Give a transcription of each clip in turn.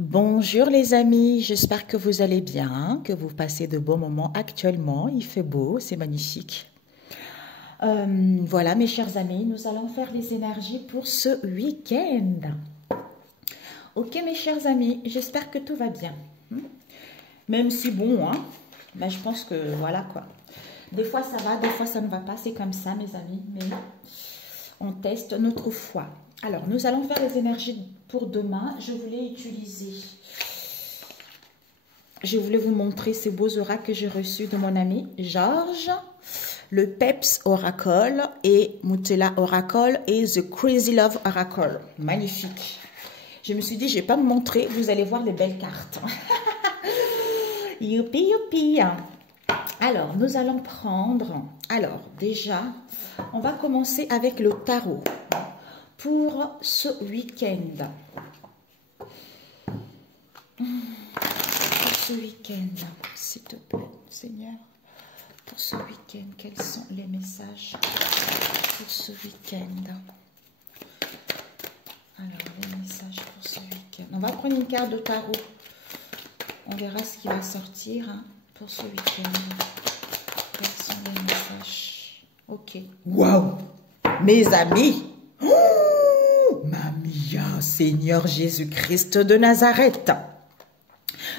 Bonjour les amis, j'espère que vous allez bien, que vous passez de bons moments actuellement. Il fait beau, c'est magnifique. Voilà mes chers amis, nous allons faire les énergies pour ce week-end. Ok mes chers amis, j'espère que tout va bien. Même si bon, hein, mais je pense que voilà quoi. Des fois ça va, des fois ça ne va pas, c'est comme ça mes amis, mais on teste notre foi. Alors, nous allons faire les énergies pour demain. Je voulais vous montrer ces beaux oracles que j'ai reçus de mon ami Georges, le Peps Oracle et Mutela Oracle et The Crazy Love Oracle. Magnifique. Je me suis dit, je ne vais pas me montrer, vous allez voir les belles cartes. Youpi, youpi. Alors, nous allons prendre... Alors, déjà, on va commencer avec le tarot pour ce week-end. Pour ce week-end, s'il te plaît, Seigneur. Pour ce week-end, quels sont les messages pour ce week-end? Alors, les messages pour ce week-end. On va prendre une carte de tarot. On verra ce qui va sortir pour ce week-end. Quels sont les messages? Ok. Waouh! Mes amis! Mamia, Seigneur Jésus-Christ de Nazareth.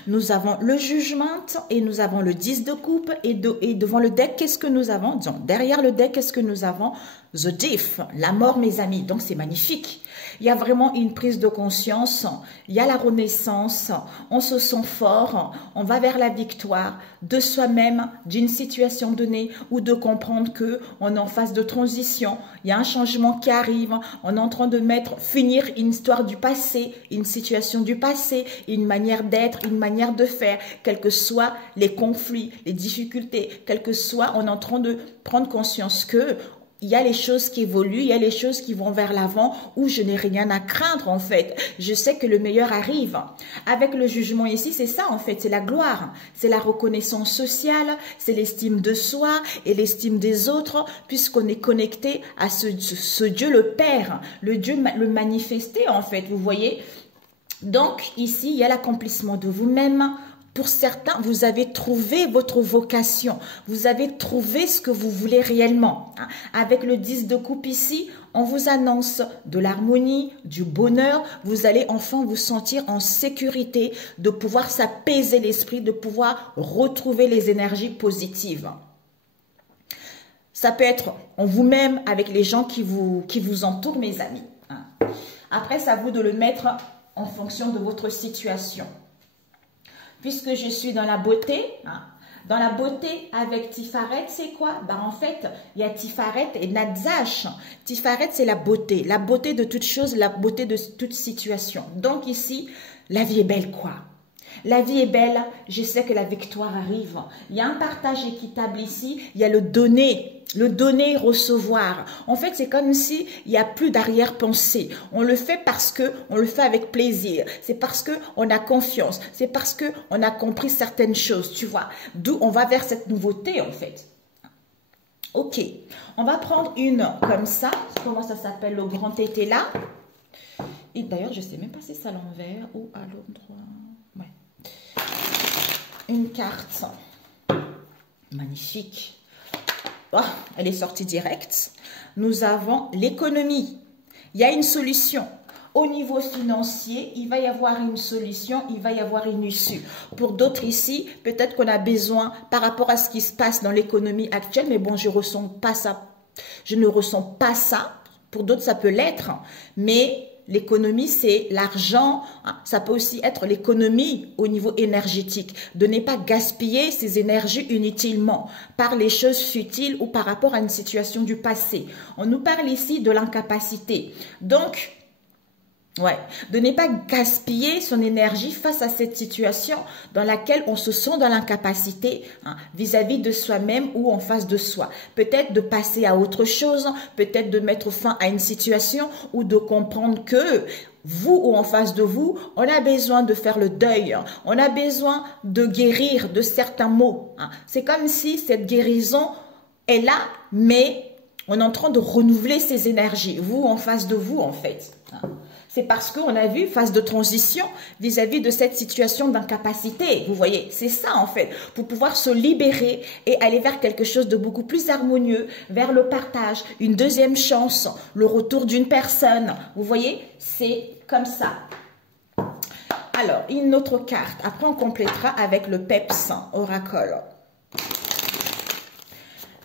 Nous avons le jugement et nous avons le 10 de coupe et devant le deck, qu'est-ce que nous avons? Donc, derrière le deck, qu'est-ce que nous avons? The Death, la mort, mes amis. Donc, c'est magnifique. Il y a vraiment une prise de conscience, il y a la renaissance, on se sent fort, on va vers la victoire de soi-même, d'une situation donnée ou de comprendre que on est en phase de transition, il y a un changement qui arrive, on est en train de finir une histoire du passé, une situation du passé, une manière d'être, une manière de faire, quels que soient les conflits, les difficultés, quel que soit, on est en train de prendre conscience que il y a les choses qui évoluent, il y a les choses qui vont vers l'avant où je n'ai rien à craindre en fait. Je sais que le meilleur arrive. Avec le jugement ici, c'est ça en fait, c'est la gloire. C'est la reconnaissance sociale, c'est l'estime de soi et l'estime des autres puisqu'on est connecté à ce Dieu le Père, le Dieu le manifesté en fait, vous voyez. Donc ici, il y a l'accomplissement de vous-même. Pour certains, vous avez trouvé votre vocation. Vous avez trouvé ce que vous voulez réellement. Avec le 10 de coupe ici, on vous annonce de l'harmonie, du bonheur. Vous allez enfin vous sentir en sécurité, de pouvoir s'apaiser l'esprit, de pouvoir retrouver les énergies positives. Ça peut être en vous-même, avec les gens qui vous entourent, mes amis. Après, c'est à vous de le mettre en fonction de votre situation. Puisque je suis dans la beauté, dans la beauté avec Tifaret, c'est quoi? En fait, il y a Tifaret et Nadzash. Tifaret, c'est la beauté de toute chose, la beauté de toute situation. Donc ici, la vie est belle quoi? La vie est belle, je sais que la victoire arrive. Il y a un partage équitable ici, il y a le donner, recevoir. En fait, c'est comme si il n'y a plus d'arrière-pensée. On le fait parce que on le fait avec plaisir. C'est parce que on a confiance. C'est parce que on a compris certaines choses, tu vois. D'où on va vers cette nouveauté, en fait. Ok, on va prendre une comme ça. Comment ça s'appelle? Le grand tété là. Et d'ailleurs, je ne sais même pas si c'est à l'envers ou à l'endroit. Ouais. Une carte magnifique. Oh, elle est sortie directe. Nous avons l'économie. Il y a une solution. Au niveau financier, il va y avoir une solution, il va y avoir une issue. Pour d'autres ici, peut-être qu'on a besoin par rapport à ce qui se passe dans l'économie actuelle, mais bon, je ressens pas ça. Je ne ressens pas ça. Pour d'autres, ça peut l'être, mais l'économie, c'est l'argent. Ça peut aussi être l'économie au niveau énergétique. De ne pas gaspiller ses énergies inutilement par les choses futiles ou par rapport à une situation du passé. On nous parle ici de l'incapacité. Donc, de ne pas gaspiller son énergie face à cette situation dans laquelle on se sent dans l'incapacité vis-à-vis de soi-même ou en face de soi. Peut-être de passer à autre chose, peut-être de mettre fin à une situation ou de comprendre que vous ou en face de vous, on a besoin de faire le deuil, on a besoin de guérir de certains maux. C'est comme si cette guérison est là, mais On est en train de renouveler ces énergies, vous en face de vous en fait. C'est parce qu'on a vu phase de transition vis-à-vis de cette situation d'incapacité. Vous voyez, c'est ça en fait, pour pouvoir se libérer et aller vers quelque chose de beaucoup plus harmonieux, vers le partage, une deuxième chance, le retour d'une personne. Vous voyez, c'est comme ça. Alors, une autre carte. Après, on complétera avec le Peps Oracle.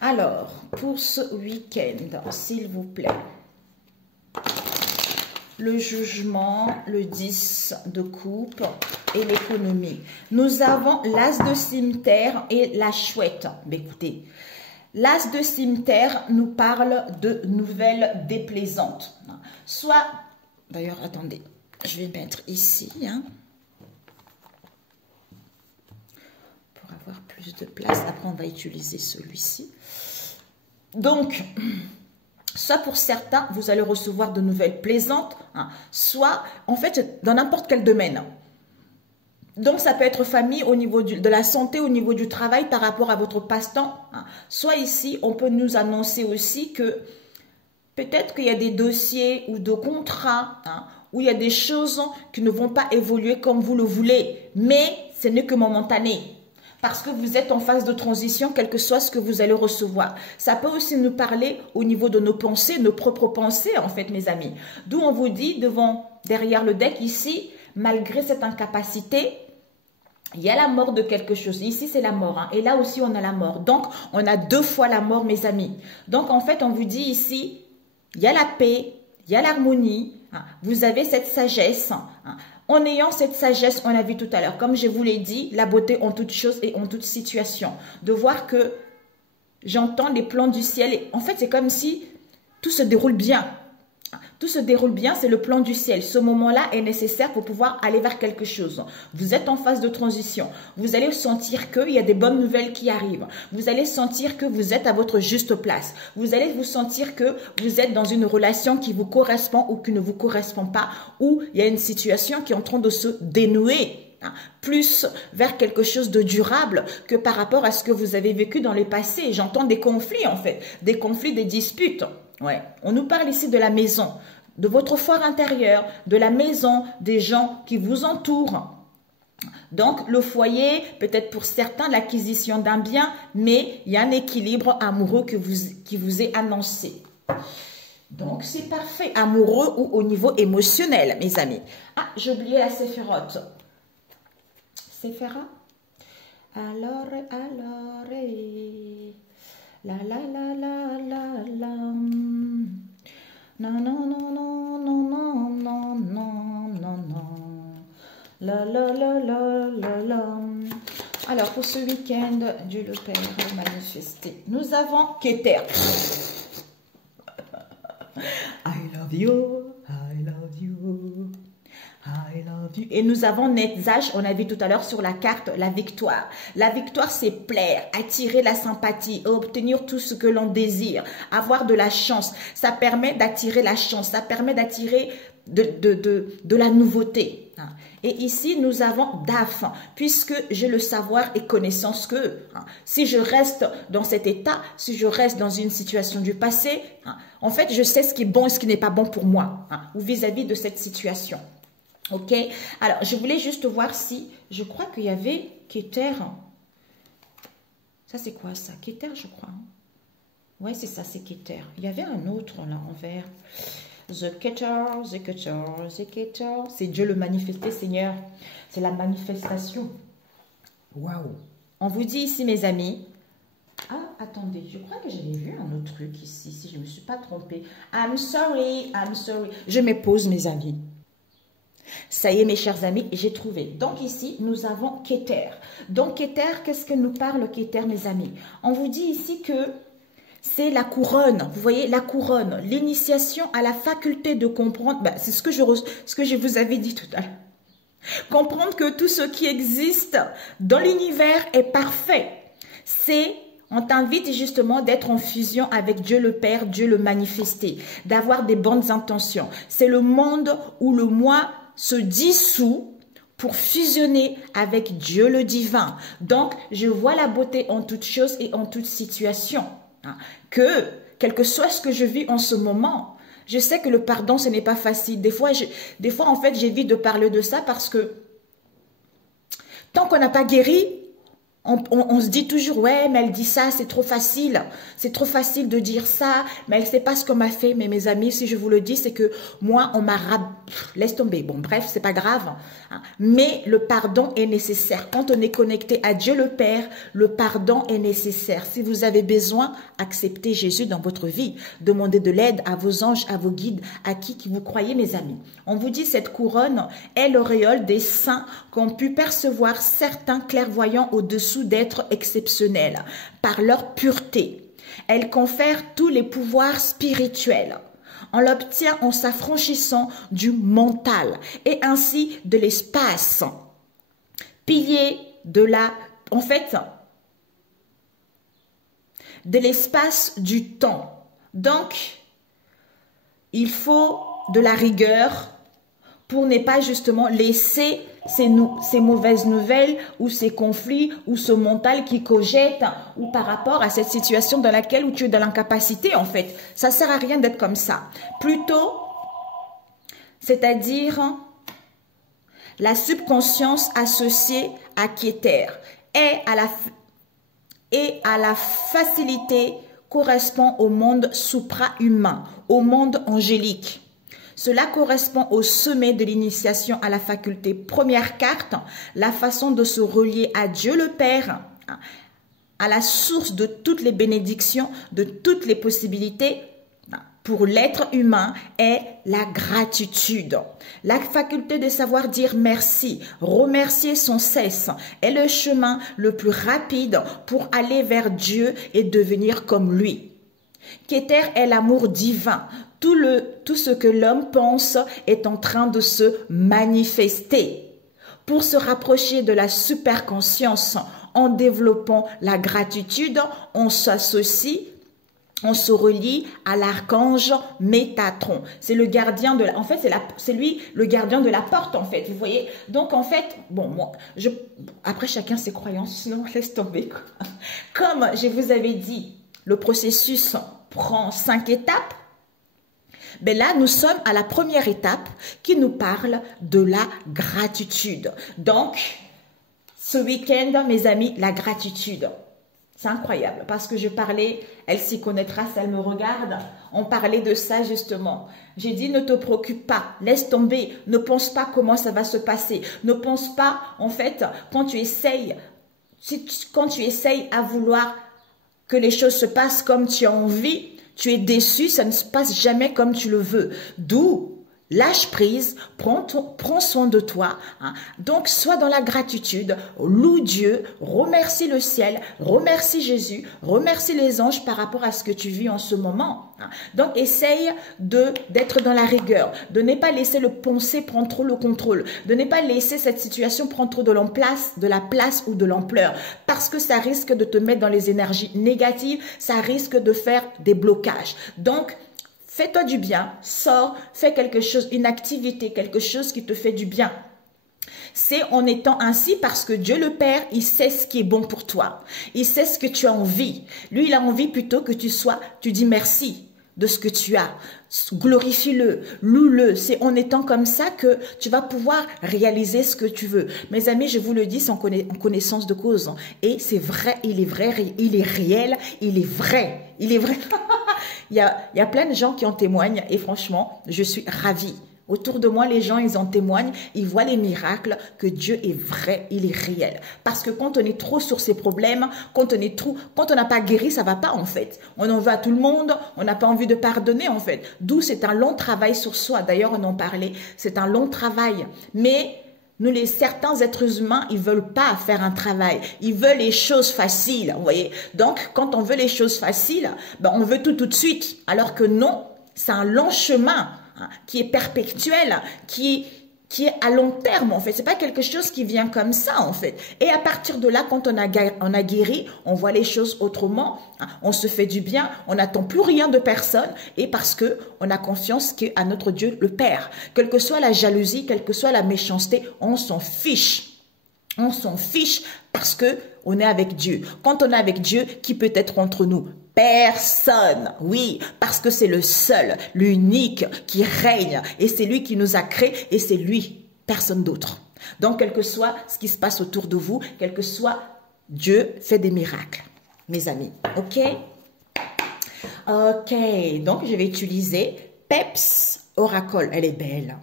Alors, pour ce week-end, s'il vous plaît. Le jugement, le 10 de coupe et l'économie. Nous avons l'as de cimetière et la chouette. Mais écoutez, l'as de cimetière nous parle de nouvelles déplaisantes. Soit, d'ailleurs, attendez, je vais mettre ici, hein, pour avoir plus de place. Après, on va utiliser celui-ci. Donc, soit pour certains, vous allez recevoir de nouvelles plaisantes, hein, soit, en fait, dans n'importe quel domaine. Donc, ça peut être famille au niveau de la santé, au niveau du travail, par rapport à votre passe-temps. Hein. Soit ici, on peut nous annoncer aussi que peut-être qu'il y a des dossiers ou de contrats, hein, où il y a des choses qui ne vont pas évoluer comme vous le voulez, mais ce n'est que momentané. Parce que vous êtes en phase de transition, quel que soit ce que vous allez recevoir. Ça peut aussi nous parler au niveau de nos pensées, nos propres pensées, en fait, mes amis. D'où on vous dit, derrière le deck, ici, malgré cette incapacité, il y a la mort de quelque chose. Ici, c'est la mort. Hein. Et là aussi, on a la mort. Donc, on a 2 fois la mort, mes amis. Donc, en fait, on vous dit ici, il y a la paix, il y a l'harmonie. Hein. Vous avez cette sagesse. Hein. En ayant cette sagesse, on a vu tout à l'heure, comme je vous l'ai dit, la beauté en toute chose et en toute situation. De voir que j'entends les plans du ciel. Et en fait, c'est comme si tout se déroule bien. Tout se déroule bien, c'est le plan du ciel. Ce moment-là est nécessaire pour pouvoir aller vers quelque chose. Vous êtes en phase de transition. Vous allez sentir qu'il y a des bonnes nouvelles qui arrivent. Vous allez sentir que vous êtes à votre juste place. Vous allez vous sentir que vous êtes dans une relation qui vous correspond ou qui ne vous correspond pas, ou il y a une situation qui est en train de se dénouer. Plus vers quelque chose de durable que par rapport à ce que vous avez vécu dans le passé. J'entends des conflits en fait, des conflits, des disputes. Ouais. On nous parle ici de la maison, de votre foyer intérieur, de la maison, des gens qui vous entourent. Donc, le foyer, peut-être pour certains, l'acquisition d'un bien, mais il y a un équilibre amoureux qui vous est annoncé. Donc, c'est parfait, amoureux ou au niveau émotionnel, mes amis. Ah, j'ai oublié la séphirote. Séphira. Alors, la la la la la la. Non, non, non, non, non, non, non, non, non, non. La la la la la la. Alors, pour ce week-end, Dieu le Père manifesté. Nous avons Keter. I love you, I love you. I love you. Et nous avons Netzach, on a vu tout à l'heure sur la carte, la victoire. La victoire, c'est plaire, attirer la sympathie, obtenir tout ce que l'on désire, avoir de la chance. Ça permet d'attirer la chance, ça permet d'attirer de la nouveauté. Et ici, nous avons Daf, puisque j'ai le savoir et connaissance que si je reste dans cet état, si je reste dans une situation du passé, en fait, je sais ce qui est bon et ce qui n'est pas bon pour moi, ou vis-à-vis de cette situation. Ok, alors je voulais juste voir si, je crois qu'il y avait Keter. Ça c'est quoi ça? Keter je crois. Ouais c'est ça, c'est Keter. Il y avait un autre là envers. The Keter, the Keter, the Keter. C'est Dieu le manifesté Seigneur. C'est la manifestation. Waouh. On vous dit ici mes amis. Ah, attendez, je crois que j'avais vu un autre truc ici, si je ne me suis pas trompée. I'm sorry, I'm sorry. Je me pose mes amis. Ça y est, mes chers amis, j'ai trouvé. Donc ici, nous avons Keter. Donc Keter, qu'est-ce que nous parle Keter, mes amis? On vous dit ici que c'est la couronne. Vous voyez, la couronne, l'initiation à la faculté de comprendre. Ben, c'est ce que je vous avais dit tout à l'heure. Comprendre que tout ce qui existe dans l'univers est parfait. On t'invite justement d'être en fusion avec Dieu le Père, Dieu le manifesté, d'avoir des bonnes intentions. C'est le monde où le moi se dissout pour fusionner avec Dieu le divin. Donc, je vois la beauté en toute chose et en toute situation. Que quel que soit ce que je vis en ce moment, je sais que le pardon, ce n'est pas facile. Des fois, en fait, j'évite de parler de ça parce que tant qu'on n'a pas guéri, on se dit toujours, ouais, mais elle dit ça, c'est trop facile. C'est trop facile de dire ça, mais elle ne sait pas ce qu'on m'a fait. Mais mes amis, si je vous le dis, c'est que moi, on m'a... Laisse tomber. Bon, bref, c'est pas grave. Hein. Mais le pardon est nécessaire. Quand on est connecté à Dieu le Père, le pardon est nécessaire. Si vous avez besoin, acceptez Jésus dans votre vie. Demandez de l'aide à vos anges, à vos guides, à qui vous croyez, mes amis. On vous dit, cette couronne est l'auréole des saints qu'ont pu percevoir certains clairvoyants au-dessous d'être exceptionnels par leur pureté. Elle confère tous les pouvoirs spirituels. On l'obtient en s'affranchissant du mental et ainsi de l'espace. Pilier de l'espace du temps. Donc, il faut de la rigueur pour ne pas justement laisser ces mauvaises nouvelles ou ces conflits ou ce mental qui cogite ou par rapport à cette situation dans laquelle où tu es dans l'incapacité en fait. Ça ne sert à rien d'être comme ça. Plutôt, c'est-à-dire la subconscience associée à Keter et à la facilité correspond au monde supra-humain, au monde angélique. Cela correspond au sommet de l'initiation à la faculté. Première carte, la façon de se relier à Dieu le Père, à la source de toutes les bénédictions, de toutes les possibilités pour l'être humain est la gratitude. La faculté de savoir dire merci, remercier sans cesse est le chemin le plus rapide pour aller vers Dieu et devenir comme lui. Keter est l'amour divin. Tout ce que l'homme pense est en train de se manifester. Pour se rapprocher de la superconscience en développant la gratitude, on s'associe, on se relie à l'archange Métatron. C'est le gardien de la... En fait, c'est lui le gardien de la porte, en fait. Vous voyez? Donc, en fait, bon, moi, après, chacun ses croyances, sinon, laisse tomber. Comme je vous avais dit, le processus prend 5 étapes. Ben là, nous sommes à la première étape qui nous parle de la gratitude. Donc, ce week-end, mes amis, la gratitude. C'est incroyable parce que je parlais, elle s'y connaîtra si elle me regarde, on parlait de ça justement. J'ai dit ne te préoccupe pas, laisse tomber, ne pense pas comment ça va se passer. Ne pense pas, en fait, quand tu essayes à vouloir que les choses se passent comme tu as envie, tu es déçu, ça ne se passe jamais comme tu le veux. D'où, lâche prise, prends soin de toi. Hein. Donc, sois dans la gratitude, loue Dieu, remercie le ciel, remercie Jésus, remercie les anges par rapport à ce que tu vis en ce moment. Hein. Donc, essaye d'être dans la rigueur, de ne pas laisser le pensée prendre trop le contrôle, de ne pas laisser cette situation prendre trop de la place ou de l'ampleur, parce que ça risque de te mettre dans les énergies négatives, ça risque de faire des blocages. Donc, fais-toi du bien, sors, fais quelque chose, une activité, quelque chose qui te fait du bien. C'est en étant ainsi parce que Dieu le Père, il sait ce qui est bon pour toi. Il sait ce que tu as envie. Lui, il a envie plutôt que tu dis merci de ce que tu as. Glorifie-le, loue-le. C'est en étant comme ça que tu vas pouvoir réaliser ce que tu veux. Mes amis, je vous le dis en connaissance de cause. Et c'est vrai, il est vrai, il est réel, il est vrai. Il est vrai. Il y a plein de gens qui en témoignent et franchement, je suis ravie. Autour de moi, les gens, ils en témoignent, ils voient les miracles, que Dieu est vrai, il est réel. Parce que quand on est trop sur ses problèmes, quand on n'a pas guéri, ça va pas en fait. On en veut à tout le monde, on n'a pas envie de pardonner en fait. D'où c'est un long travail sur soi. D'ailleurs, on en parlait, c'est un long travail. Mais certains êtres humains, ils veulent pas faire un travail. Ils veulent les choses faciles, vous voyez. Donc, quand on veut les choses faciles, ben, on veut tout de suite. Alors que non, c'est un long chemin. Qui est perpétuel, qui est à long terme en fait. C'est pas quelque chose qui vient comme ça en fait. Et à partir de là, quand on a guéri, on voit les choses autrement, on se fait du bien, on n'attend plus rien de personne et parce que on a confiance à notre Dieu le Père. Quelle que soit la jalousie, quelle que soit la méchanceté, on s'en fiche. On s'en fiche parce que on est avec Dieu. Quand on est avec Dieu, qui peut être entre nous? Personne. Oui, parce que c'est le seul, l'unique qui règne. Et c'est lui qui nous a créés et c'est lui, personne d'autre. Donc, quel que soit ce qui se passe autour de vous, quel que soit, Dieu fait des miracles, mes amis. OK? OK. Donc, je vais utiliser Peps Oracle. Elle est belle.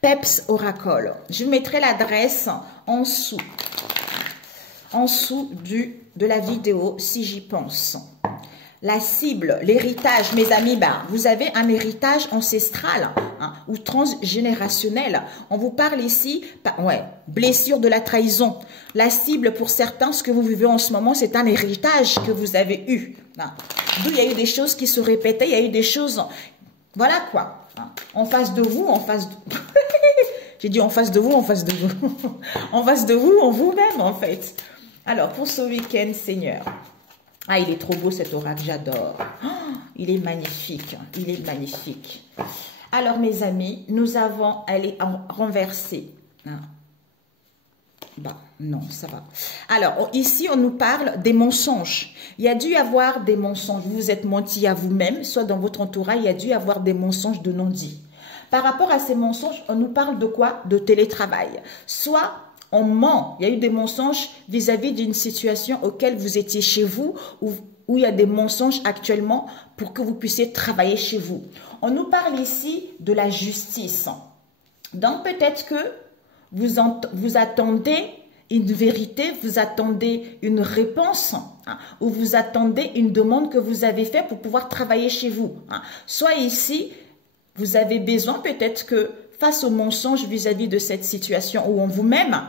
Peps Oracle. Je mettrai l'adresse en dessous de la vidéo si j'y pense. La cible, l'héritage, mes amis, vous avez un héritage ancestral ou transgénérationnel. On vous parle ici, blessure de la trahison. La cible pour certains, ce que vous vivez en ce moment, c'est un héritage que vous avez eu. D'où il y a eu des choses qui se répétaient, il y a eu des choses, voilà quoi. En face de vous, en face de... J'ai dit en face de vous, en face de vous. En face de vous, en vous-même, en fait. Alors, pour ce week-end, Seigneur. Ah, il est trop beau cet oracle, j'adore. Oh, il est magnifique, il est magnifique. Alors, mes amis, nous avons allé renverser. Non, ça va. Alors, ici, on nous parle des mensonges. Il y a dû y avoir des mensonges. Vous vous êtes menti à vous-même, soit dans votre entourage, il y a dû y avoir des mensonges de non-dits. Par rapport à ces mensonges, on nous parle de quoi? De télétravail. Soit on ment, il y a eu des mensonges vis-à-vis d'une situation auquel vous étiez chez vous, où il y a des mensonges actuellement pour que vous puissiez travailler chez vous. On nous parle ici de la justice. Donc peut-être que vous attendez une vérité, vous attendez une réponse, ou vous attendez une demande que vous avez faite pour pouvoir travailler chez vous. Soit ici, vous avez besoin peut-être que face au mensonge vis-à-vis de cette situation ou en vous-même,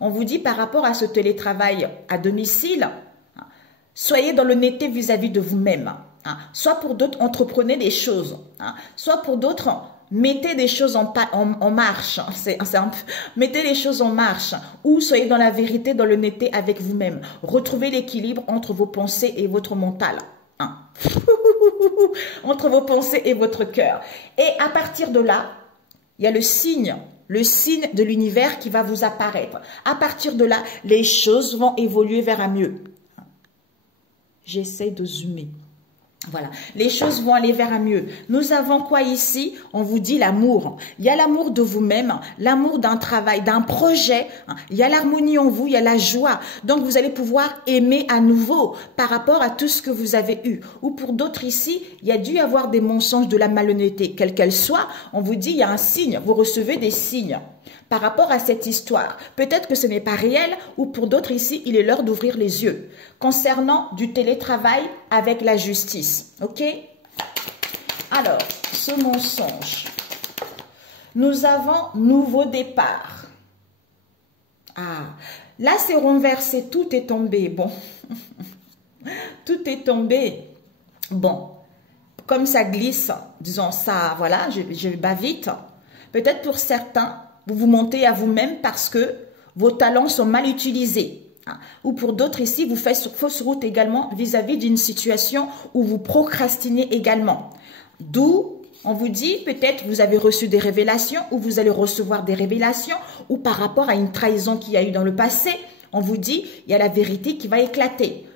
on vous dit par rapport à ce télétravail à domicile, soyez dans l'honnêteté vis-à-vis de vous-même. Soit pour d'autres, entreprenez des choses. Soit pour d'autres, mettez des choses en marche. Mettez les choses en marche. Ou soyez dans la vérité, dans l'honnêteté avec vous-même. Retrouvez l'équilibre entre vos pensées et votre mental. Entre vos pensées et votre cœur. Et à partir de là, il y a le signe de l'univers qui va vous apparaître. À partir de là, les choses vont évoluer vers un mieux. J'essaie de zoomer. Voilà, les choses vont aller vers un mieux. Nous avons quoi ici? On vous dit l'amour. Il y a l'amour de vous-même, l'amour d'un travail, d'un projet. Il y a l'harmonie en vous, il y a la joie. Donc, vous allez pouvoir aimer à nouveau par rapport à tout ce que vous avez eu. Ou pour d'autres ici, il y a dû y avoir des mensonges, de la malhonnêteté. Quelle qu'elle soit, on vous dit, il y a un signe. Vous recevez des signes par rapport à cette histoire. Peut-être que ce n'est pas réel, ou pour d'autres ici, il est l'heure d'ouvrir les yeux. Concernant du télétravail avec la justice. OK? Alors, ce mensonge. Nous avons nouveau départ. Ah, là c'est renversé, tout est tombé. Bon, tout est tombé. Bon, comme ça glisse, disons ça, voilà, je bats vite. Peut-être pour certains, vous vous mentez à vous-même parce que vos talents sont mal utilisés. Ou pour d'autres ici, vous faites sur fausse route également vis-à-vis d'une situation où vous procrastinez également. D'où, on vous dit, peut-être vous avez reçu des révélations ou vous allez recevoir des révélations ou par rapport à une trahison qu'il y a eu dans le passé, on vous dit, il y a la vérité qui va éclater.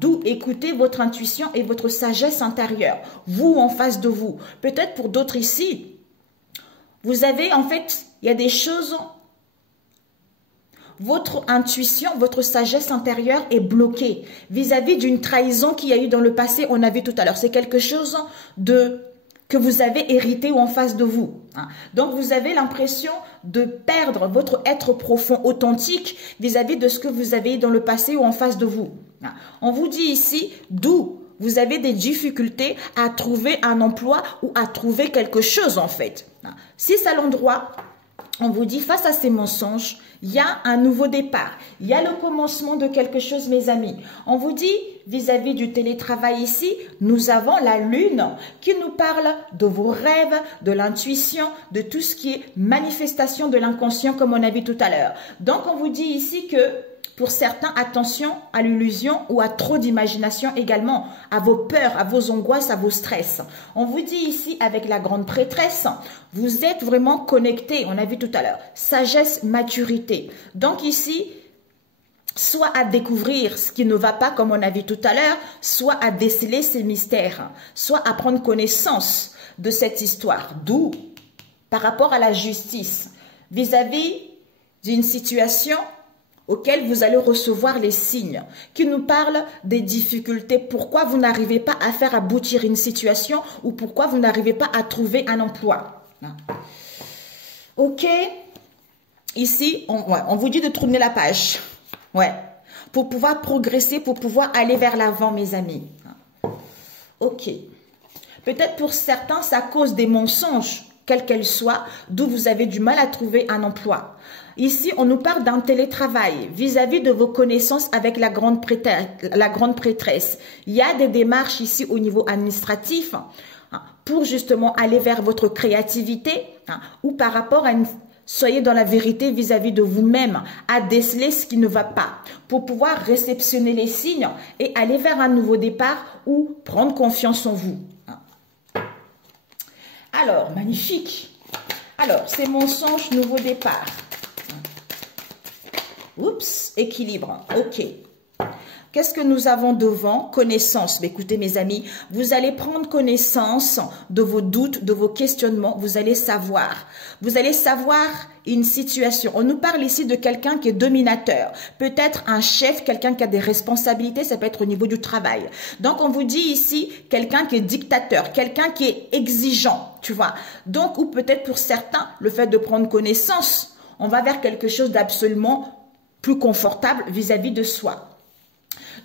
D'où écoutez votre intuition et votre sagesse intérieure, vous en face de vous. Peut-être pour d'autres ici, vous avez en fait, il y a des choses... Votre intuition, votre sagesse intérieure est bloquée vis-à-vis d'une trahison qu'il y a eu dans le passé, on a vu tout à l'heure. C'est quelque chose que vous avez hérité ou en face de vous. Donc, vous avez l'impression de perdre votre être profond, authentique vis-à-vis de ce que vous avez eu dans le passé ou en face de vous. On vous dit ici, d'où vous avez des difficultés à trouver un emploi ou à trouver quelque chose en fait. Si c'est à l'endroit, on vous dit face à ces mensonges, il y a un nouveau départ. Il y a le commencement de quelque chose, mes amis. On vous dit, vis-à-vis du télétravail ici, nous avons la lune qui nous parle de vos rêves, de l'intuition, de tout ce qui est manifestation de l'inconscient comme on a vu tout à l'heure. Donc, on vous dit ici que pour certains, attention à l'illusion ou à trop d'imagination également, à vos peurs, à vos angoisses, à vos stress. On vous dit ici avec la grande prêtresse, vous êtes vraiment connecté, on a vu tout à l'heure, sagesse, maturité. Donc ici, soit à découvrir ce qui ne va pas comme on a vu tout à l'heure, soit à déceler ces mystères, soit à prendre connaissance de cette histoire. D'où, par rapport à la justice, vis-à-vis d'une situation auquel vous allez recevoir les signes qui nous parlent des difficultés, pourquoi vous n'arrivez pas à faire aboutir une situation ou pourquoi vous n'arrivez pas à trouver un emploi. Ok, ici, on vous dit de tourner la page, ouais, pour pouvoir progresser, pour pouvoir aller vers l'avant, mes amis. Ok, peut-être pour certains, ça cause des mensonges, quelle qu'elle soit, d'où vous avez du mal à trouver un emploi. Ici, on nous parle d'un télétravail vis-à-vis de vos connaissances avec la grande prêtresse. Il y a des démarches ici au niveau administratif pour justement aller vers votre créativité ou par rapport à une... Soyez dans la vérité vis-à-vis de vous-même, à déceler ce qui ne va pas, pour pouvoir réceptionner les signes et aller vers un nouveau départ ou prendre confiance en vous. Alors, magnifique. Alors, c'est mensonge, nouveau départ. Oups, équilibre. Ok. Qu'est-ce que nous avons devant? Connaissance. Mais écoutez, mes amis, vous allez prendre connaissance de vos doutes, de vos questionnements. Vous allez savoir. Vous allez savoir une situation. On nous parle ici de quelqu'un qui est dominateur. Peut-être un chef, quelqu'un qui a des responsabilités. Ça peut être au niveau du travail. Donc, on vous dit ici quelqu'un qui est dictateur, quelqu'un qui est exigeant, tu vois. Donc, ou peut-être pour certains, le fait de prendre connaissance, on va vers quelque chose d'absolument plus confortable vis-à-vis de soi.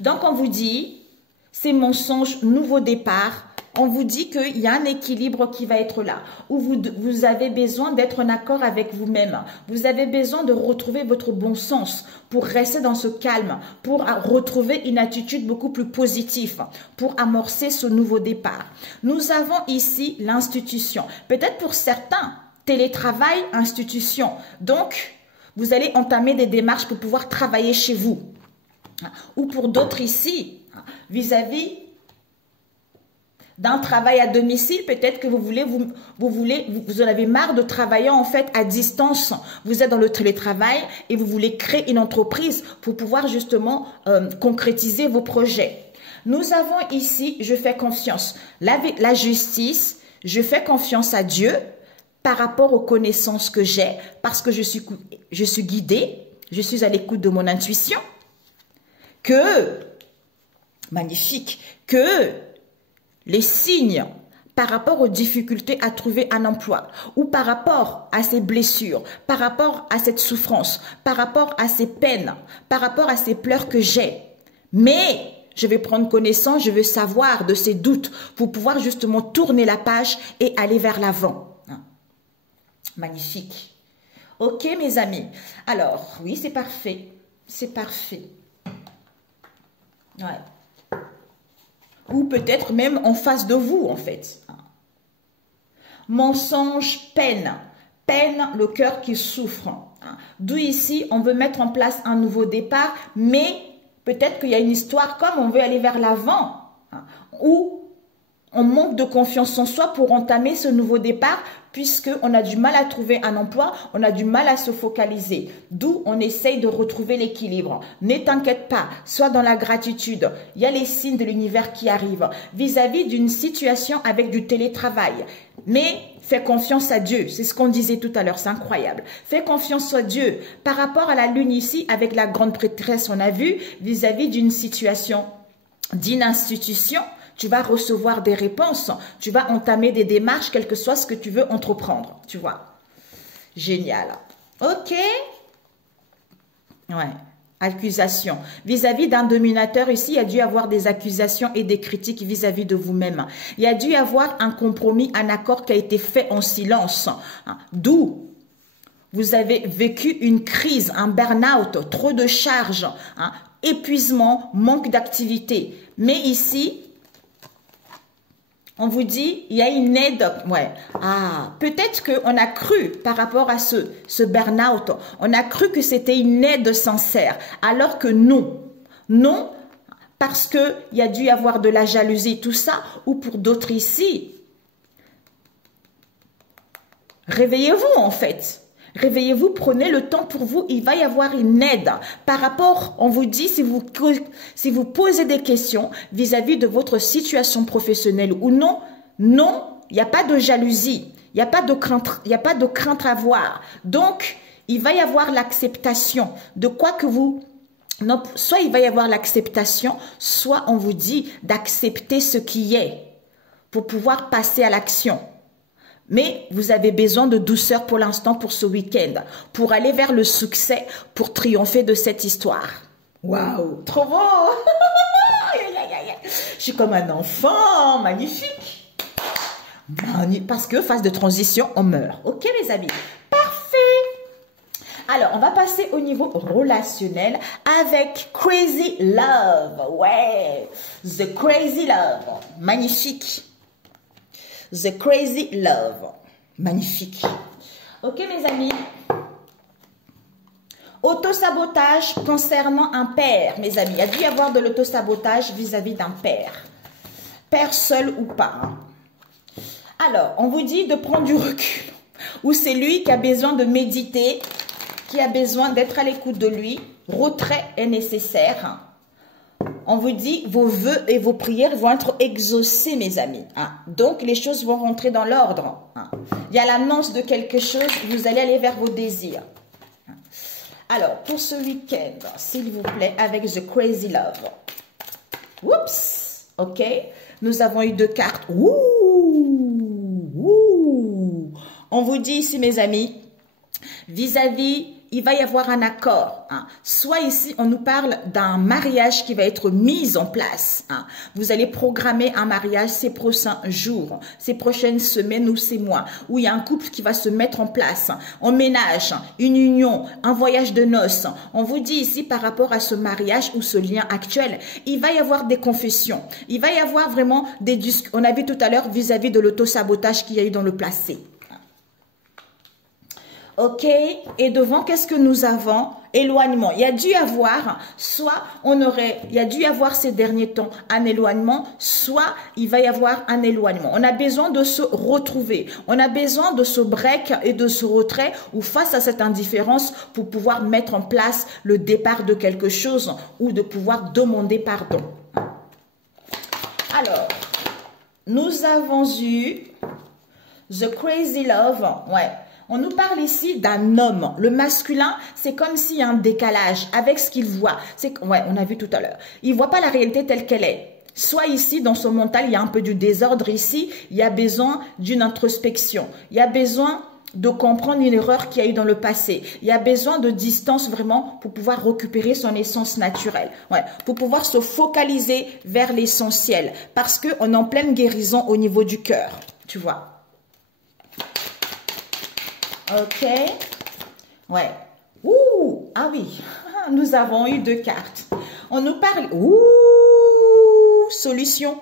Donc, on vous dit, c'est mensonge, nouveau départ. On vous dit qu'il y a un équilibre qui va être là, où vous avez besoin d'être en accord avec vous-même. Vous avez besoin de retrouver votre bon sens pour rester dans ce calme, pour retrouver une attitude beaucoup plus positive, pour amorcer ce nouveau départ. Nous avons ici l'institution. Peut-être pour certains, télétravail, institution. Donc, vous allez entamer des démarches pour pouvoir travailler chez vous. Ou pour d'autres ici, vis-à-vis d'un travail à domicile, peut-être que vous en avez marre de travailler en fait à distance. Vous êtes dans le télétravail et vous voulez créer une entreprise pour pouvoir justement concrétiser vos projets. Nous avons ici, je fais confiance, la justice, je fais confiance à Dieu par rapport aux connaissances que j'ai, parce que je suis guidée, je suis à l'écoute de mon intuition. Magnifique, que les signes par rapport aux difficultés à trouver un emploi ou par rapport à ces blessures, par rapport à cette souffrance, par rapport à ces peines, par rapport à ces pleurs que j'ai. Mais je vais prendre connaissance, je veux savoir de ces doutes pour pouvoir justement tourner la page et aller vers l'avant. Magnifique. Ok, mes amis. Alors, oui, c'est parfait. C'est parfait. Ouais. Ou peut-être même en face de vous, en fait. Mensonge, peine. Peine, le cœur qui souffre. D'où ici, on veut mettre en place un nouveau départ, mais peut-être qu'il y a une histoire comme on veut aller vers l'avant, ou on manque de confiance en soi pour entamer ce nouveau départ, puisqu'on a du mal à trouver un emploi, on a du mal à se focaliser. D'où on essaye de retrouver l'équilibre. Ne t'inquiète pas, sois dans la gratitude. Il y a les signes de l'univers qui arrivent vis-à-vis d'une situation avec du télétravail. Mais fais confiance à Dieu, c'est ce qu'on disait tout à l'heure, c'est incroyable. Fais confiance à Dieu. Par rapport à la lune ici, avec la grande prêtresse, on a vu, vis-à-vis d'une situation, d'une institution, tu vas recevoir des réponses, tu vas entamer des démarches, quel que soit ce que tu veux entreprendre, tu vois. Génial. Ok. Ouais. Accusation. Vis-à-vis d'un dominateur, ici, il y a dû y avoir des accusations et des critiques vis-à-vis de vous-même. Il y a dû y avoir un compromis, un accord qui a été fait en silence. D'où vous avez vécu une crise, un burn-out, trop de charges, épuisement, manque d'activité. Mais ici, On vous dit, il y a une aide. Ouais. Ah, peut-être qu'on a cru par rapport à ce burn-out, on a cru que c'était une aide sincère, alors que non. Non, parce qu'il y a dû y avoir de la jalousie, tout ça, ou pour d'autres ici. Réveillez-vous en fait. Réveillez-vous, prenez le temps pour vous, il va y avoir une aide. Par rapport, on vous dit, si vous posez des questions vis-à-vis de votre situation professionnelle ou non, non, il n'y a pas de jalousie, il n'y a pas de crainte à avoir. Donc, il va y avoir l'acceptation de quoi que vous... Non, soit il va y avoir l'acceptation, soit on vous dit d'accepter ce qui est pour pouvoir passer à l'action. Mais vous avez besoin de douceur pour l'instant, pour ce week-end, pour aller vers le succès, pour triompher de cette histoire. Waouh, trop beau. Je suis comme un enfant, magnifique. Parce que phase de transition, on meurt. Ok mes amis, parfait. Alors, on va passer au niveau relationnel avec Crazy Love. Ouais, The Crazy Love, magnifique. The Crazy Love. Magnifique. Ok, mes amis. Autosabotage concernant un père, mes amis. Il y a dû y avoir de l'autosabotage vis-à-vis d'un père. Père seul ou pas. Alors, on vous dit de prendre du recul. Ou c'est lui qui a besoin de méditer, qui a besoin d'être à l'écoute de lui. Retrait est nécessaire. On vous dit, vos vœux et vos prières vont être exaucés, mes amis. Donc, les choses vont rentrer dans l'ordre. Il y a l'annonce de quelque chose, vous allez aller vers vos désirs. Alors, pour ce week-end, s'il vous plaît, avec The Crazy Love. Oups, ok. Nous avons eu 2 cartes. Ouh. On vous dit ici, mes amis, vis-à-vis... il va y avoir un accord. Soit ici, on nous parle d'un mariage qui va être mis en place. Vous allez programmer un mariage ces prochains jours, ces prochaines semaines ou ces mois, où il y a un couple qui va se mettre en place. Un ménage, une union, un voyage de noces. On vous dit ici, par rapport à ce mariage ou ce lien actuel, il va y avoir des confessions. Il va y avoir vraiment des disques. On a vu tout à l'heure vis-à-vis de l'autosabotage qu'il y a eu dans le passé. Ok, et devant, qu'est-ce que nous avons? Éloignement. Il y a dû y avoir, soit il y a dû y avoir ces derniers temps un éloignement, soit il va y avoir un éloignement. On a besoin de se retrouver. On a besoin de ce break et de ce retrait ou face à cette indifférence pour pouvoir mettre en place le départ de quelque chose ou de pouvoir demander pardon. Alors, nous avons eu The Crazy Love, ouais. On nous parle ici d'un homme. Le masculin, c'est comme s'il y a un décalage avec ce qu'il voit. Ouais, on a vu tout à l'heure. Il ne voit pas la réalité telle qu'elle est. Soit ici, dans son mental, il y a un peu du désordre ici. Il y a besoin d'une introspection. Il y a besoin de comprendre une erreur qu'il y a eu dans le passé. Il y a besoin de distance vraiment pour pouvoir récupérer son essence naturelle. Ouais, pour pouvoir se focaliser vers l'essentiel. Parce qu'on est en pleine guérison au niveau du cœur. Tu vois. Ok. Ouais. Ouh. Ah oui. Nous avons eu 2 cartes. On nous parle. Ouh. Solution.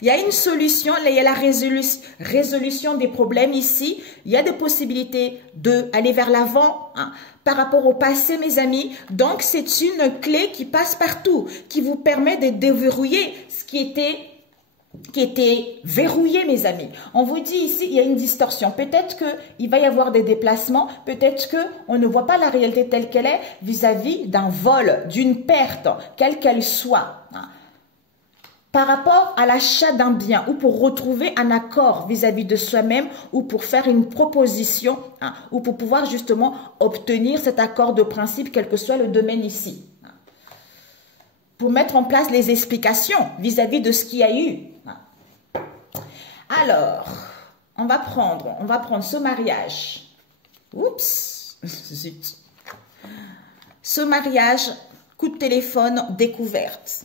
Il y a une solution. Là, il y a la résolution des problèmes ici. Il y a des possibilités d'aller vers l'avant par rapport au passé, mes amis. Donc, c'est une clé qui passe partout, qui vous permet de déverrouiller ce qui était verrouillé, mes amis. On vous dit ici, il y a une distorsion. Peut-être qu'il va y avoir des déplacements, peut-être qu'on ne voit pas la réalité telle qu'elle est vis-à-vis d'un vol, d'une perte, quelle qu'elle soit. Par rapport à l'achat d'un bien ou pour retrouver un accord vis-à-vis de soi-même ou pour faire une proposition ou pour pouvoir justement obtenir cet accord de principe, quel que soit le domaine ici. Pour mettre en place les explications vis-à-vis de ce qu'il y a eu. Alors, on va prendre ce mariage. Oups, zut. Ce mariage, coup de téléphone, découverte.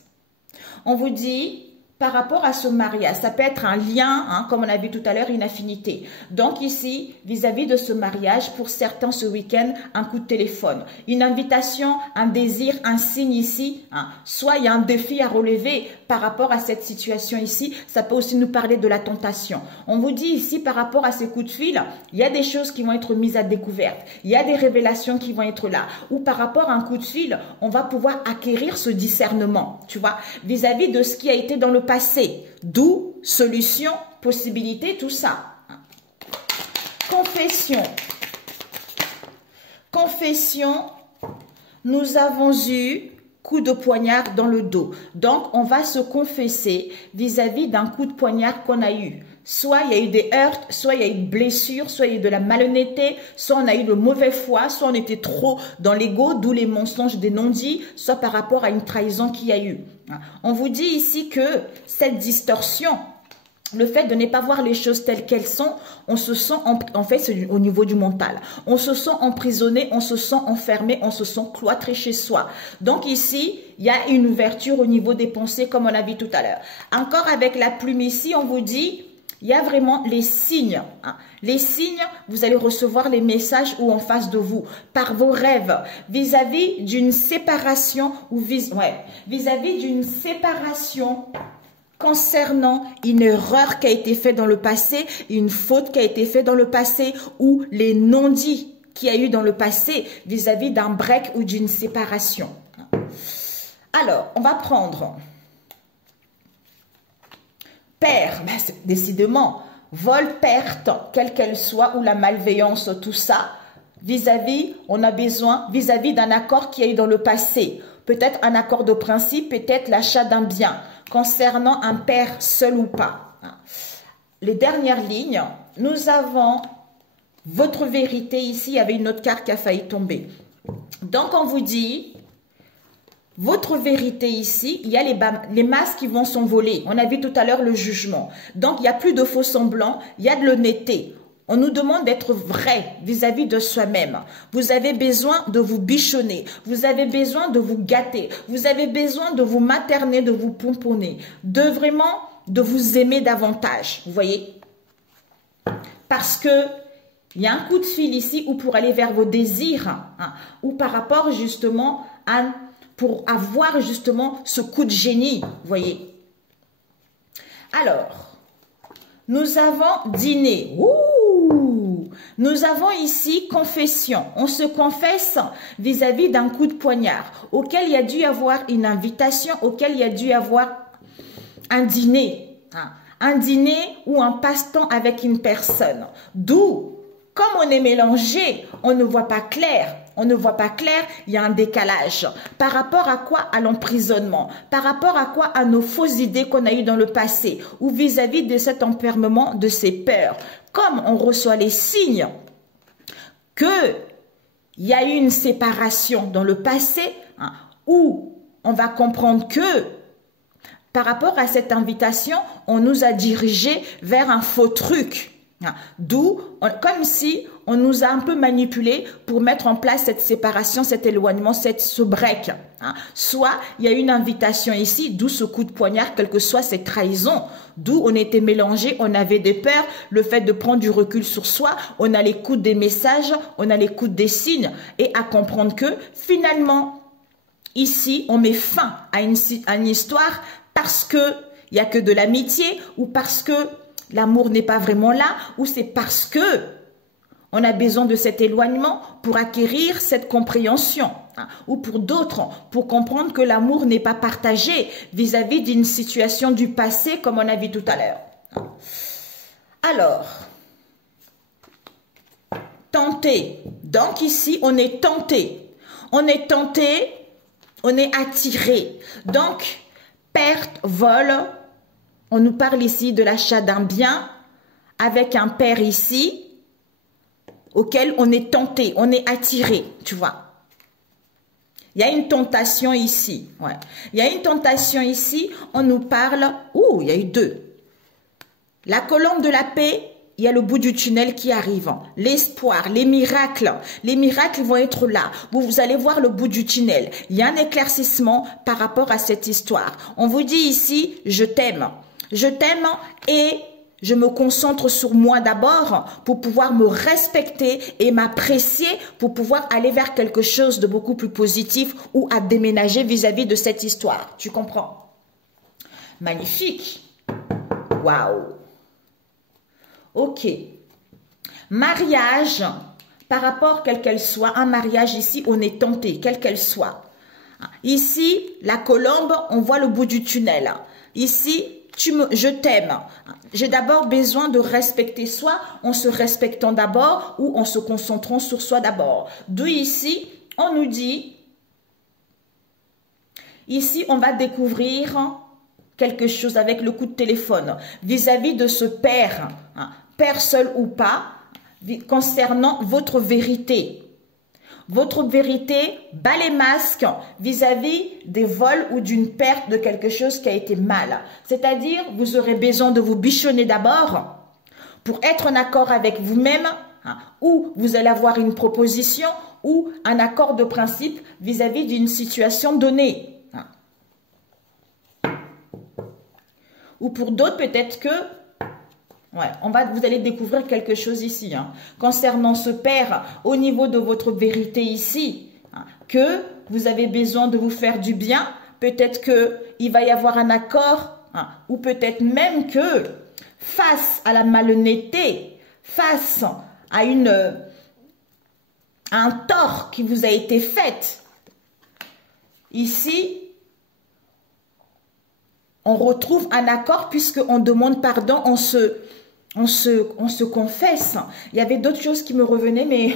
On vous dit, par rapport à ce mariage, ça peut être un lien, comme on a vu tout à l'heure, une affinité. Donc ici, vis-à-vis de ce mariage, pour certains ce week-end, un coup de téléphone, une invitation, un désir, un signe ici. Soit il y a un défi à relever par rapport à cette situation ici. Ça peut aussi nous parler de la tentation. On vous dit ici, par rapport à ces coups de fil, il y a des choses qui vont être mises à découvert. Il y a des révélations qui vont être là. Ou par rapport à un coup de fil, on va pouvoir acquérir ce discernement, tu vois, vis-à-vis de ce qui a été dans le passé. D'où solution, possibilité, tout ça. Confession. Confession, nous avons eu coup de poignard dans le dos. Donc, on va se confesser vis-à-vis d'un coup de poignard qu'on a eu. Soit il y a eu des heurts, soit il y a eu une blessure, soit il y a eu de la malhonnêteté, soit on a eu de mauvaise foi, soit on était trop dans l'ego, d'où les mensonges des non-dits, soit par rapport à une trahison qu'il y a eu. On vous dit ici que cette distorsion, le fait de ne pas voir les choses telles qu'elles sont, on se sent, en fait, c'est au niveau du mental. On se sent emprisonné, on se sent enfermé, on se sent cloîtré chez soi. Donc ici, il y a une ouverture au niveau des pensées, comme on a vu tout à l'heure. Encore avec la plume ici, on vous dit, il y a vraiment les signes. Les signes, vous allez recevoir les messages ou en face de vous, par vos rêves, vis-à-vis d'une séparation ou vis-à-vis d'une séparation concernant une erreur qui a été faite dans le passé, une faute qui a été faite dans le passé ou les non-dits qu'il y a eu dans le passé vis-à-vis d'un break ou d'une séparation. Alors, on va prendre père, décidément, vol, perte, quelle qu'elle soit, ou la malveillance, tout ça, vis-à-vis, on a besoin, vis-à-vis d'un accord qui a eu dans le passé. Peut-être un accord de principe, peut-être l'achat d'un bien, concernant un père seul ou pas. Les dernières lignes, nous avons votre vérité ici, il y avait une autre carte qui a failli tomber. Donc on vous dit, votre vérité ici, il y a les masques qui vont s'envoler. On a vu tout à l'heure le jugement. Donc il n'y a plus de faux semblants, il y a de l'honnêteté. On nous demande d'être vrai vis-à-vis de soi-même. Vous avez besoin de vous bichonner. Vous avez besoin de vous gâter. Vous avez besoin de vous materner, de vous pomponner. De vous aimer davantage. Vous voyez? Parce que il y a un coup de fil ici ou pour aller vers vos désirs. Ou par rapport justement pour avoir justement ce coup de génie. Vous voyez? Alors, nous avons dîné. Nous avons ici confession. On se confesse vis-à-vis d'un coup de poignard auquel il y a dû avoir une invitation, auquel il y a dû avoir un dîner. Un dîner ou un passe-temps avec une personne. D'où, comme on est mélangé, on ne voit pas clair. On ne voit pas clair, il y a un décalage. Par rapport à quoi? À l'emprisonnement. Par rapport à quoi? À nos fausses idées qu'on a eues dans le passé. Ou vis-à-vis de cet enfermement, de ces peurs. Comme on reçoit les signes qu'il y a eu une séparation dans le passé, où on va comprendre que par rapport à cette invitation, on nous a dirigés vers un faux truc. D'où, comme si on nous a un peu manipulés pour mettre en place cette séparation, cet éloignement, ce break. Soit il y a une invitation ici, d'où ce coup de poignard, quelle que soit cette trahison, d'où on était mélangés, on avait des peurs, le fait de prendre du recul sur soi, on a l'écoute des messages, on a l'écoute des signes, et à comprendre que finalement, ici, on met fin à une histoire parce que il n'y a que de l'amitié ou parce que l'amour n'est pas vraiment là, ou c'est parce que on a besoin de cet éloignement pour acquérir cette compréhension. Ou pour d'autres, pour comprendre que l'amour n'est pas partagé vis-à-vis d'une situation du passé, comme on a vu tout à l'heure. Alors, tenter. Donc ici, on est tenté. On est tenté, on est attiré. Donc, perte, vol. On nous parle ici de l'achat d'un bien avec un père ici auquel on est tenté, on est attiré, tu vois. Il y a une tentation ici. Ouais. Il y a une tentation ici, on nous parle, il y a eu deux. La colombe de la paix, il y a le bout du tunnel qui arrive. L'espoir, les miracles vont être là. Vous allez voir le bout du tunnel. Il y a un éclaircissement par rapport à cette histoire. On vous dit ici, je t'aime. Je t'aime et je me concentre sur moi d'abord pour pouvoir me respecter et m'apprécier pour pouvoir aller vers quelque chose de beaucoup plus positif ou à déménager vis-à-vis de cette histoire. Tu comprends? Magnifique. Waouh. Ok. Mariage, par rapport quelle qu'elle soit, un mariage ici, on est tenté, quelle qu'elle soit. Ici, la colombe, on voit le bout du tunnel. Ici, je t'aime. J'ai d'abord besoin de respecter soi, en se respectant d'abord ou en se concentrant sur soi d'abord. D'où ici, on nous dit, ici, on va découvrir quelque chose avec le coup de téléphone vis-à-vis de ce père, père seul ou pas, concernant votre vérité. Votre vérité bat les masques vis-à-vis des vols ou d'une perte de quelque chose qui a été mal. C'est-à-dire, vous aurez besoin de vous bichonner d'abord pour être en accord avec vous-même, ou vous allez avoir une proposition ou un accord de principe vis-à-vis d'une situation donnée. Ou pour d'autres, peut-être que ouais, vous allez découvrir quelque chose ici, concernant ce père, au niveau de votre vérité ici, que vous avez besoin de vous faire du bien, peut-être qu'il va y avoir un accord, ou peut-être même que face à la malhonnêteté, face à un tort qui vous a été fait, ici, on retrouve un accord puisqu'on demande pardon, on se confesse. Il y avait d'autres choses qui me revenaient, mais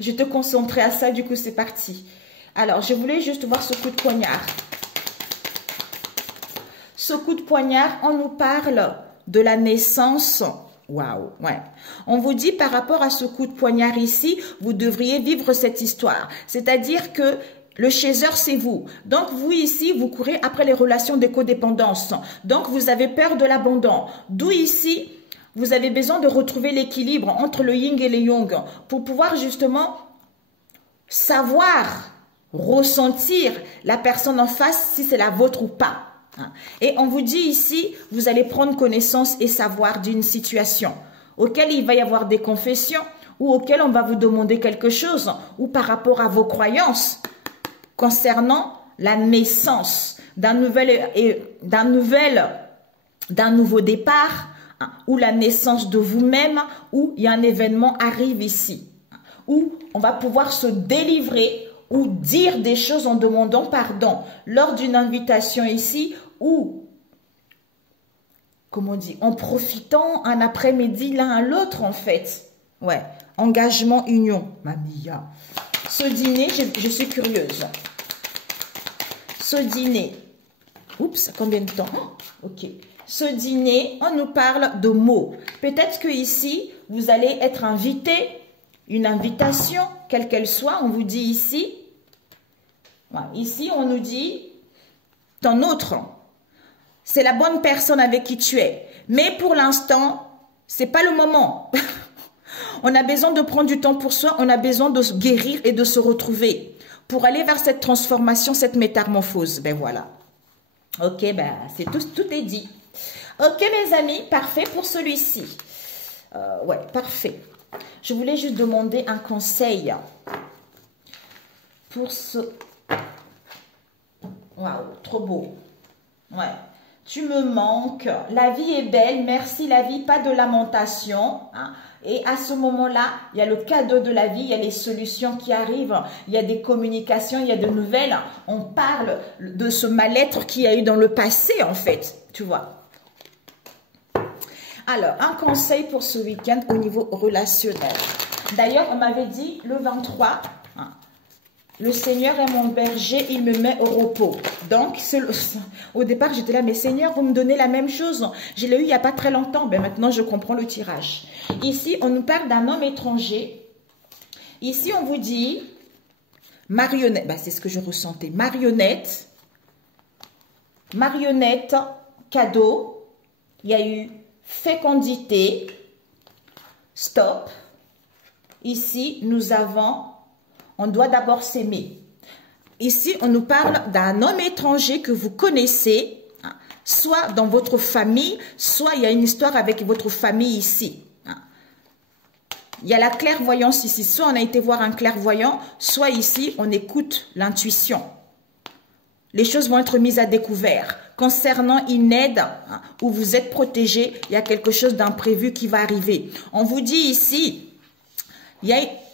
je te concentrais à ça, du coup c'est parti. Alors, je voulais juste voir ce coup de poignard. Ce coup de poignard, on nous parle de la naissance. Waouh, ouais. On vous dit par rapport à ce coup de poignard ici, vous devriez vivre cette histoire. C'est-à-dire que le chaser, c'est vous. Donc, vous ici, vous courez après les relations de codépendance. Donc, vous avez peur de l'abandon. D'où ici, vous avez besoin de retrouver l'équilibre entre le yin et le yang pour pouvoir justement savoir, ressentir la personne en face si c'est la vôtre ou pas. Et on vous dit ici, vous allez prendre connaissance et savoir d'une situation auquel il va y avoir des confessions ou auquel on va vous demander quelque chose ou par rapport à vos croyances concernant la naissance d'un nouveau départ ou la naissance de vous-même, où il y a un événement arrive ici, où on va pouvoir se délivrer ou dire des choses en demandant pardon lors d'une invitation ici, ou, comme on dit, en profitant un après-midi l'un à l'autre en fait. Ouais, engagement, union. Mamia. Ce dîner, je suis curieuse. Ce dîner, oups, combien de temps? Ok. Ce dîner, on nous parle de mots. Peut-être que ici, vous allez être invité, une invitation, quelle qu'elle soit, on vous dit ici. Voilà, ici, on nous dit, ton autre, c'est la bonne personne avec qui tu es. Mais pour l'instant, c'est pas le moment. On a besoin de prendre du temps pour soi, on a besoin de se guérir et de se retrouver pour aller vers cette transformation, cette métamorphose. Ben voilà. Ok, ben c'est tout est dit. Ok mes amis, parfait pour celui-ci. Ouais, parfait. Je voulais juste demander un conseil pour ce... Waouh, trop beau. Ouais. Tu me manques, la vie est belle, merci la vie, pas de lamentation. Et à ce moment-là, il y a le cadeau de la vie, il y a les solutions qui arrivent, il y a des communications, il y a de nouvelles. On parle de ce mal-être qu'il y a eu dans le passé en fait, tu vois. Alors, un conseil pour ce week-end au niveau relationnel. D'ailleurs, on m'avait dit le 23... Le Seigneur est mon berger, il me met au repos. Donc, au départ, j'étais là, mais Seigneur, vous me donnez la même chose. Je l'ai eu il n'y a pas très longtemps. Ben, maintenant, je comprends le tirage. Ici, on nous parle d'un homme étranger. Ici, on vous dit marionnette. Ben, c'est ce que je ressentais. Marionnette. Marionnette, cadeau. Il y a eu fécondité. Stop. Ici, nous avons... On doit d'abord s'aimer. Ici, on nous parle d'un homme étranger que vous connaissez, soit dans votre famille, soit il y a une histoire avec votre famille ici. Il y a la clairvoyance ici. Soit on a été voir un clairvoyant, soit ici, on écoute l'intuition. Les choses vont être mises à découvert. Concernant une aide où vous êtes protégé, il y a quelque chose d'imprévu qui va arriver. On vous dit ici,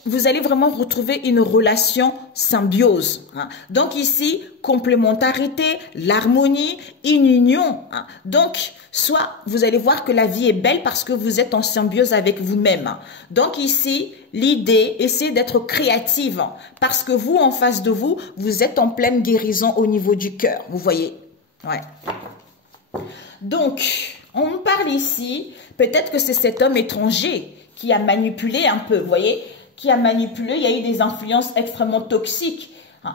vous allez vraiment retrouver une relation symbiose. Donc ici, complémentarité, l'harmonie, une union. Donc, soit vous allez voir que la vie est belle parce que vous êtes en symbiose avec vous-même. Donc ici, l'idée, essayez d'être créative parce que vous, en face de vous, vous êtes en pleine guérison au niveau du cœur. Vous voyez? Ouais. Donc, on me parle ici, peut-être que c'est cet homme étranger qui a manipulé un peu, vous voyez? Qui a manipulé, il y a eu des influences extrêmement toxiques.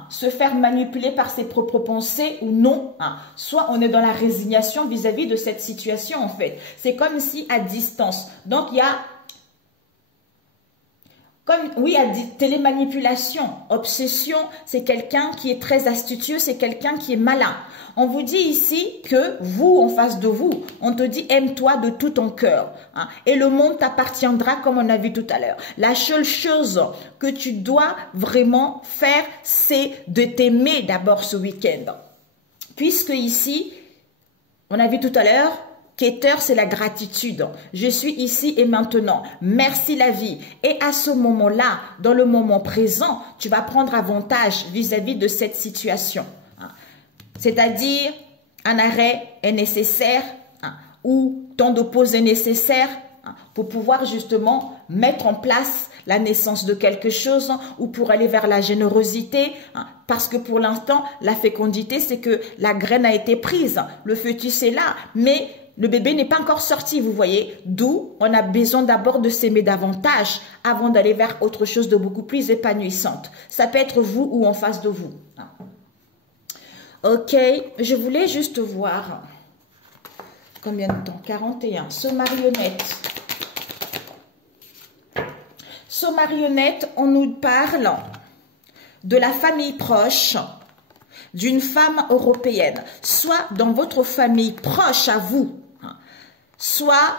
Se faire manipuler par ses propres pensées ou non. Soit on est dans la résignation vis-à-vis de cette situation en fait. C'est comme si à distance. Donc il y a... il y a télémanipulation, obsession, c'est quelqu'un qui est très astucieux, c'est quelqu'un qui est malin. On vous dit ici que vous, en face de vous, on te dit aime-toi de tout ton cœur. Et le monde t'appartiendra comme on a vu tout à l'heure. La seule chose que tu dois vraiment faire, c'est de t'aimer d'abord ce week-end. Puisque ici, on a vu tout à l'heure, Keter, c'est la gratitude. Je suis ici et maintenant. Merci la vie. Et à ce moment-là, dans le moment présent, tu vas prendre avantage vis-à-vis de cette situation. C'est-à-dire, un arrêt est nécessaire ou temps de pause est nécessaire pour pouvoir justement mettre en place la naissance de quelque chose ou pour aller vers la générosité. Parce que pour l'instant, la fécondité, c'est que la graine a été prise. Le fœtus est là, mais... le bébé n'est pas encore sorti, vous voyez. D'où on a besoin d'abord de s'aimer davantage avant d'aller vers autre chose de beaucoup plus épanouissante. Ça peut être vous ou en face de vous. Ok, je voulais juste voir combien de temps. 41. Ce marionnette. Ce marionnette, on nous parle de la famille proche d'une femme européenne, soit dans votre famille proche à vous, soit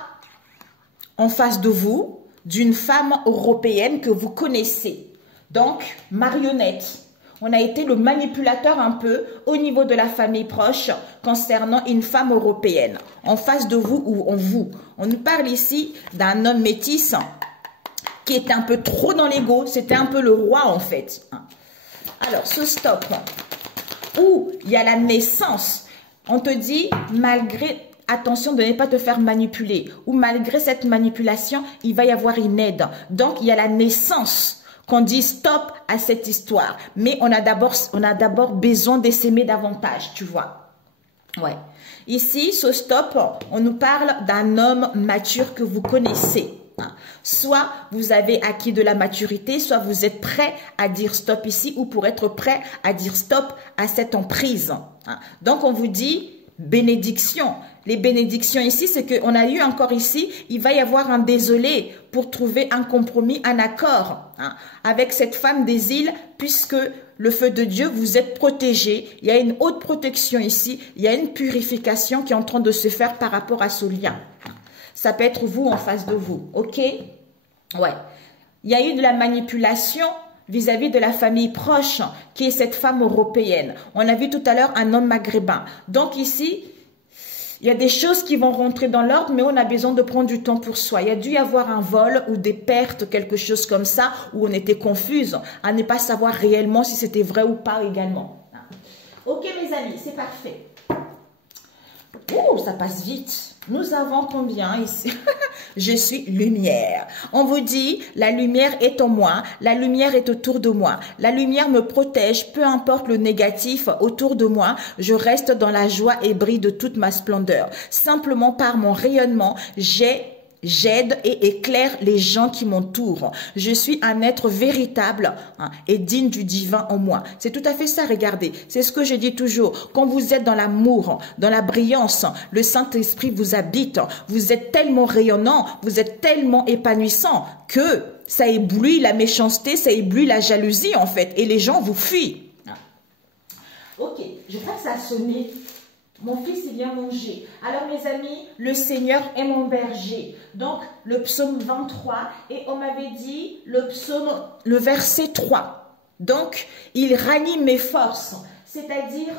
en face de vous, d'une femme européenne que vous connaissez. Donc, marionnette. On a été le manipulateur un peu au niveau de la famille proche concernant une femme européenne. En face de vous ou en vous. On nous parle ici d'un homme métis qui était un peu trop dans l'ego. C'était un peu le roi en fait. Alors, ce stop où il y a la naissance, on te dit malgré... attention de ne pas te faire manipuler. Ou malgré cette manipulation, il va y avoir une aide. Donc, il y a la naissance qu'on dit stop à cette histoire. Mais on a d'abord besoin de s'aimer davantage, tu vois. Ouais. Ici, ce stop, on nous parle d'un homme mature que vous connaissez. Soit vous avez acquis de la maturité, soit vous êtes prêt à dire stop ici ou pour être prêt à dire stop à cette emprise. Donc, on vous dit... bénédiction. Les bénédictions ici, c'est qu'on a eu encore ici, il va y avoir un désolé pour trouver un compromis, un accord avec cette femme des îles, puisque le feu de Dieu, vous êtes protégé. Il y a une haute protection ici, il y a une purification qui est en train de se faire par rapport à ce lien. Ça peut être vous en face de vous, ok? Ouais. Il y a eu de la manipulation vis-à-vis de la famille proche, qui est cette femme européenne. On a vu tout à l'heure un homme maghrébin. Donc ici, il y a des choses qui vont rentrer dans l'ordre, mais on a besoin de prendre du temps pour soi. Il y a dû y avoir un vol ou des pertes, quelque chose comme ça, où on était confuse, à ne pas savoir réellement si c'était vrai ou pas également. Ok mes amis, c'est parfait. Oh, ça passe vite. Nous avons combien ici? Je suis lumière. On vous dit, la lumière est en moi, la lumière est autour de moi. La lumière me protège, peu importe le négatif autour de moi. Je reste dans la joie et brille de toute ma splendeur. Simplement par mon rayonnement, j'aide et éclaire les gens qui m'entourent. Je suis un être véritable et digne du divin en moi. C'est tout à fait ça, regardez. C'est ce que je dis toujours. Quand vous êtes dans l'amour, dans la brillance, le Saint-Esprit vous habite. Vous êtes tellement rayonnant, vous êtes tellement épanouissant que ça éblouit la méchanceté, ça éblouit la jalousie en fait. Et les gens vous fuient. Ok, je crois que ça a sonné. Mon fils, il vient manger. Alors, mes amis, le Seigneur est mon berger. Donc, le psaume 23. Et on m'avait dit le verset 3. Donc, il ranime mes forces. C'est-à-dire,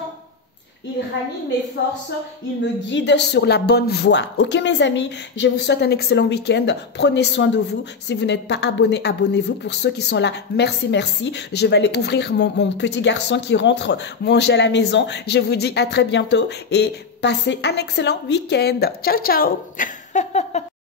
Il ranime mes forces, il me guide sur la bonne voie. Ok mes amis, je vous souhaite un excellent week-end. Prenez soin de vous. Si vous n'êtes pas abonné, abonnez-vous. Pour ceux qui sont là, merci, merci. Je vais aller ouvrir mon petit garçon qui rentre manger à la maison. Je vous dis à très bientôt et passez un excellent week-end. Ciao, ciao.